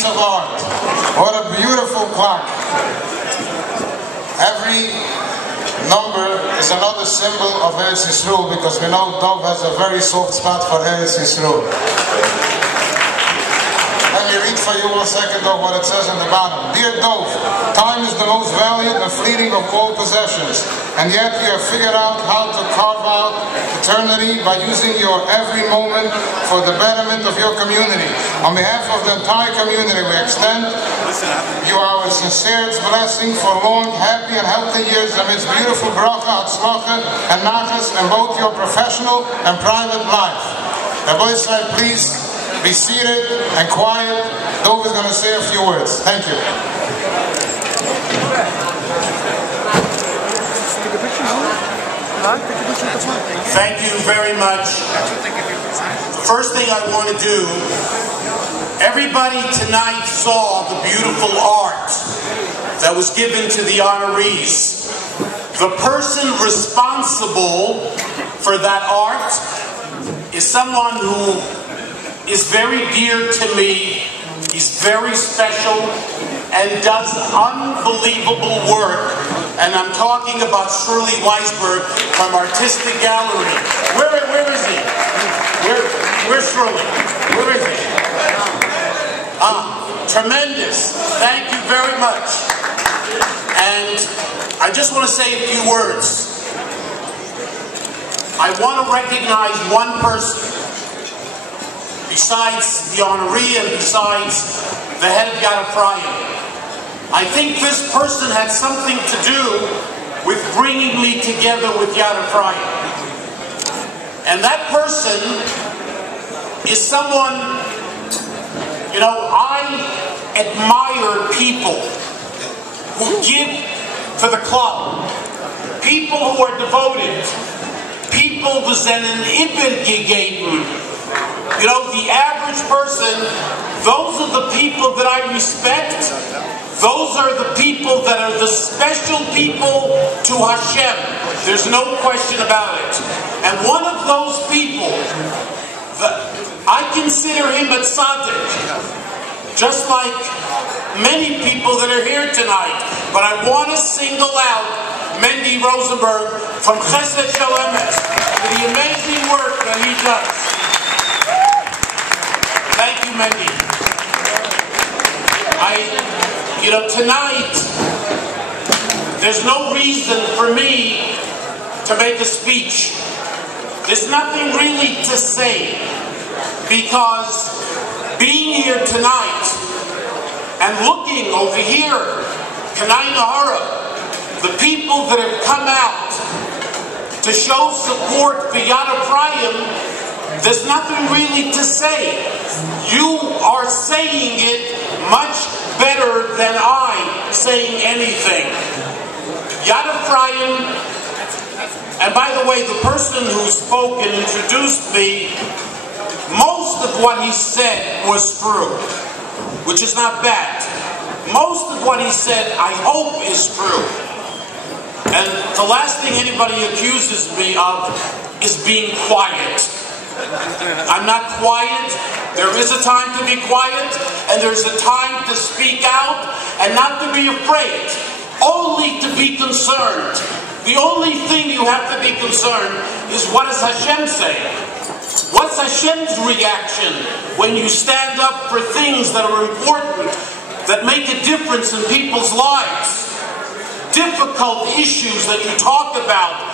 piece of art. What a beautiful clock. Every number is another symbol of Eretz Yisrael, because we know Dov has a very soft spot for Eretz Yisrael. Let me read for you 1 second of what it says on the bottom. Dear Dov, time is the most valiant and fleeting of all possessions, and yet you have figured out how to carve out eternity by using your every moment for the betterment of your community. On behalf of the entire community, we extend you our sincerest blessing for long, happy and healthy years amidst beautiful bracha, hatzlacha and nachas in both your professional and private life. Rabbi Israel, please be seated and quiet. Dov is going to say a few words. Thank you. Thank you very much. The first thing I want to do, everybody tonight saw the beautiful art that was given to the honorees. The person responsible for that art is someone who is very dear to me. He's very special and does unbelievable work. And I'm talking about Shirley Weisberg from Artistic Gallery. Where is he? Where's Shirley? Where is he? Tremendous. Thank you very much. And I just want to say a few words. I want to recognize one person, besides the honoree and besides the head of Yad Ephraim. I think this person had something to do with bringing me together with Yad Ephraim. And that person is someone, you know, I admire people who give to the club, people who are devoted, people who sind an Ibn gegeben. You know, the average person, those are the people that I respect. Those are the people that are the special people to Hashem. There's no question about it. And one of those people, I consider him a tzaddik, just like many people that are here tonight. But I want to single out Mendy Rosenberg from Chesed Shel Emes for the amazing work that he does. Thank you, Mendy. You know, tonight, there's no reason for me to make a speech. There's nothing really to say, because being here tonight and looking over here, Kanai Nahara, the people that have come out to show support for Yad Ephraim, there's nothing really to say. You are saying it much better than I saying anything. Yad Ephraim, and by the way, the person who spoke and introduced me, most of what he said was true, which is not bad. Most of what he said, I hope, is true. And the last thing anybody accuses me of is being quiet. I'm not quiet. There is a time to be quiet, and there's a time to speak out, and not to be afraid, only to be concerned. The only thing you have to be concerned is, what does Hashem say? What's Hashem's reaction when you stand up for things that are important, that make a difference in people's lives? Difficult issues that you talk about.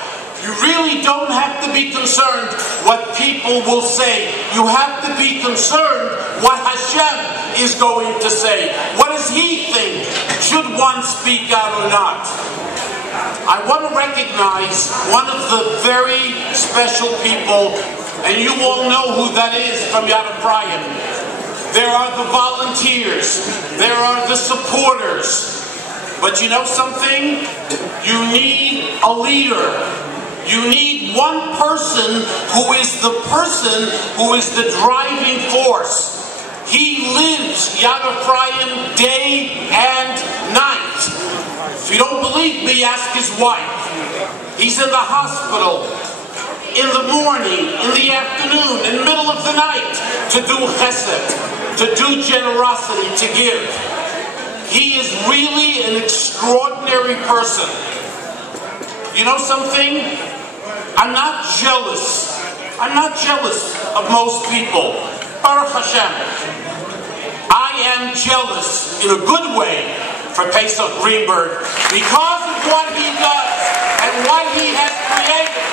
You really don't have to be concerned what people will say. You have to be concerned what Hashem is going to say. What does He think? Should one speak out or not? I want to recognize one of the very special people, and you all know who that is from Yad Ephraim. There are the volunteers. There are the supporters. But you know something? You need a leader. You need one person who is the driving force. He lives Yad Ephraim day and night. If you don't believe me, ask his wife. He's in the hospital in the morning, in the afternoon, in the middle of the night to do chesed. to do generosity, to give. He is really an extraordinary person. You know something? I'm not jealous. I'm not jealous of most people. Baruch Hashem. I am jealous in a good way for Pesach Greenberg because of what he does and what he has created.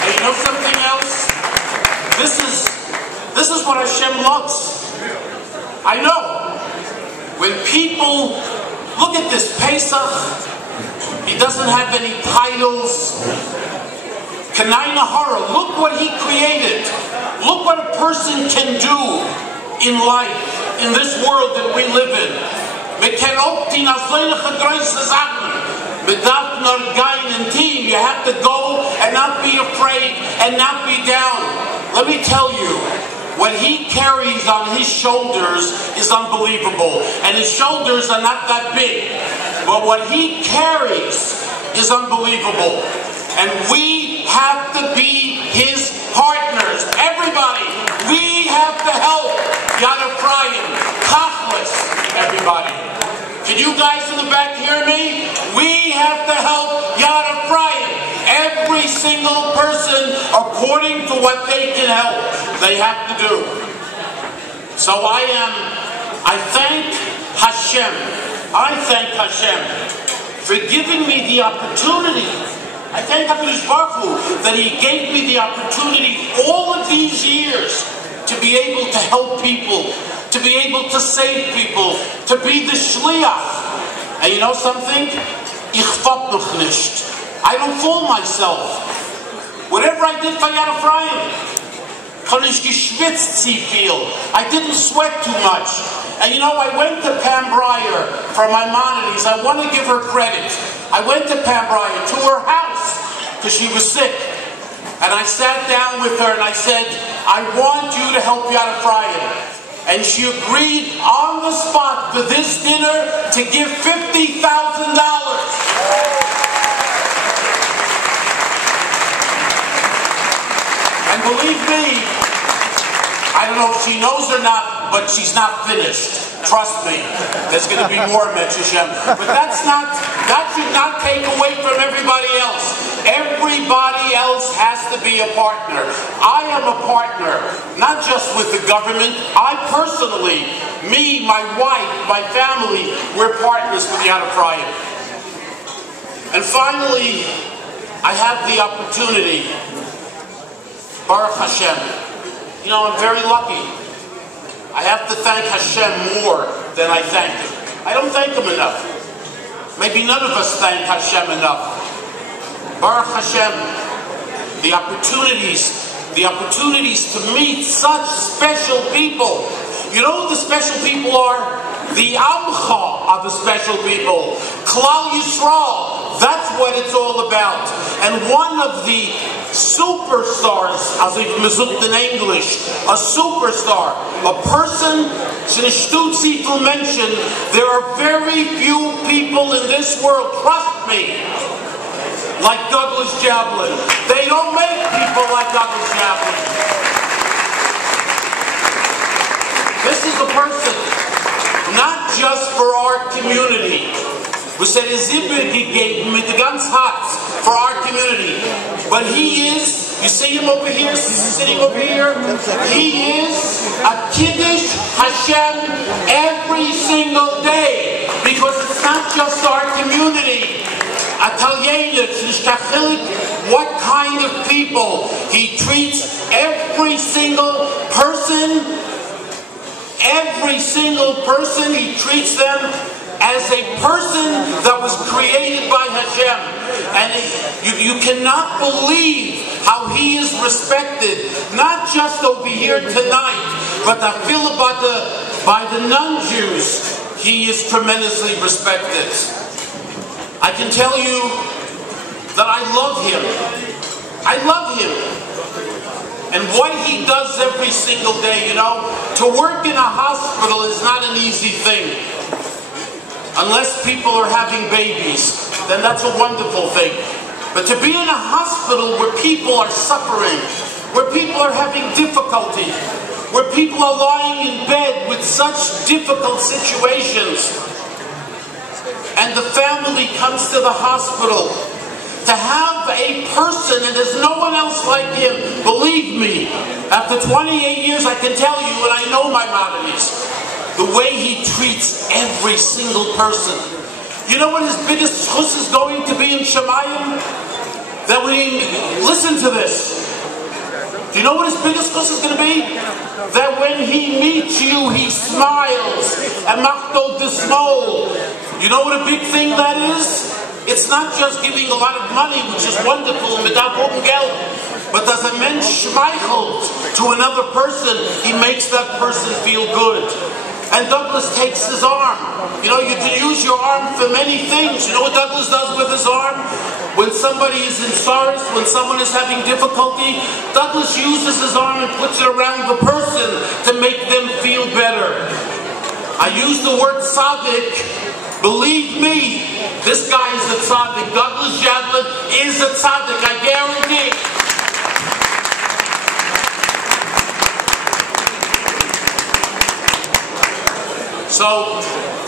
And you know something else? This is what Hashem loves. I know. When people look at this Pesach, he doesn't have any titles. Kanai Nahara, look what he created. Look what a person can do in life, in this world that we live in. You have to go and not be afraid and not be down. Let me tell you, what he carries on his shoulders is unbelievable. And his shoulders are not that big. But what he carries is unbelievable. And we have to be his partners. Everybody, we have to help Yad Ephraim, Tachlis, everybody. Can you guys in the back hear me? We have to help Yad Ephraim. Every single person, according to what they can help, they have to do. So I thank Hashem for giving me the opportunity. I thank HaKadosh Baruch Hu that he gave me the opportunity all of these years to be able to help people, to be able to save people, to be the shliach. And you know something? Ich fab noch nicht. I don't fool myself. Whatever I did for Yad Ephraim, I didn't sweat too much. And you know, I went to Pam Breyer for Maimonides. I want to give her credit. I went to Pam Breyer, to her house, because she was sick. And I sat down with her and I said, I want you to help Yad Ephraim. And she agreed on the spot for this dinner to give $50,000. And believe me, I don't know if she knows or not, but she's not finished. Trust me, there's going to be more Mitzvah Shem. But that should not take away from everybody else. Everybody else has to be a partner. I am a partner, not just with the government. I personally, me, my wife, my family, we're partners with Yad Ephraim. And finally, I have the opportunity, Baruch Hashem. You know, I'm very lucky. I have to thank Hashem more than I thank him. I don't thank him enough. Maybe none of us thank Hashem enough. Baruch Hashem, the opportunities to meet such special people. You know who the special people are? The Amcha are the special people. Klal Yisrael, that's what it's all about. And one of the superstars, as if mesucht in English, a superstar, a person, Shnistutzi will mention, there are very few people in this world, trust me, like Douglas Javelin. They don't make people like Douglas Javelin. This is a person, not just for our community. We said he gave mit the ganz hart for our community. But he is, you see him over here, sitting over here, he is a Kiddush Hashem every single day. Because it's not just our community. What kind of people he treats every single person he treats them as a person that was created by Hashem. And you cannot believe how he is respected, not just over here tonight, but I feel by the non-Jews, he is tremendously respected. I can tell you that I love him. I love him. And what he does every single day, you know, to work in a hospital is not an easy thing. Unless people are having babies, then that's a wonderful thing. But to be in a hospital where people are suffering, where people are having difficulty, where people are lying in bed with such difficult situations, and the family comes to the hospital, to have a person, and there's no one else like him, believe me, after 28 years I can tell you, and I know Maimonides, the way he treats every single person. You know what his biggest chus is going to be in Shemayim? That when he, listen to this, do you know what his biggest chus is going to be? That when he meets you, he smiles, and machto dismol. You know what a big thing that is? It's not just giving a lot of money, which is wonderful, but as a mensch schmeichelt to another person, he makes that person feel good. And Douglas takes his arm. You know, you can use your arm for many things. You know what Douglas does with his arm? When somebody is in sorrow, when someone is having difficulty, Douglas uses his arm and puts it around the person to make them feel better. I use the word tzaddik. Believe me, this guy is a tzaddik. Douglas Yadlin is a tzaddik, I guarantee. So,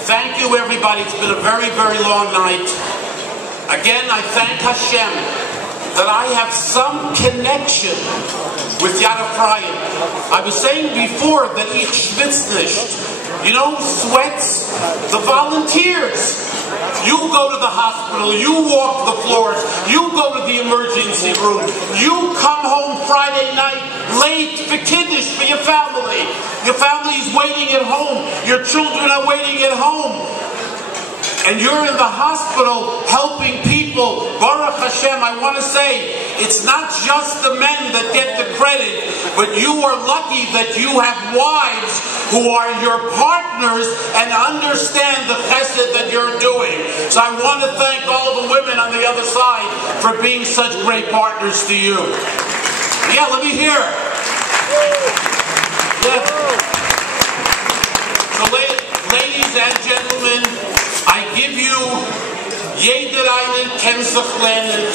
thank you everybody. It's been a very, very long night. Again, I thank Hashem that I have some connection with Yad Ephraim. I was saying before that ich schwitz nicht. You know, sweats, the volunteers. You go to the hospital, you walk the floors, you go to the emergency room, you come home Friday night late for Kiddush for your family. Your family is waiting at home, your children are waiting at home. And you're in the hospital helping people. Baruch Hashem, I want to say, it's not just the men that get the credit, but you are lucky that you have wives who are your partners and understand the chesed that you're doing. So I want to thank all the women on the other side for being such great partners to you. Yeah, let me hear it. Yeah. So ladies and gentlemen, I give you jeder einen kennt sich lernen.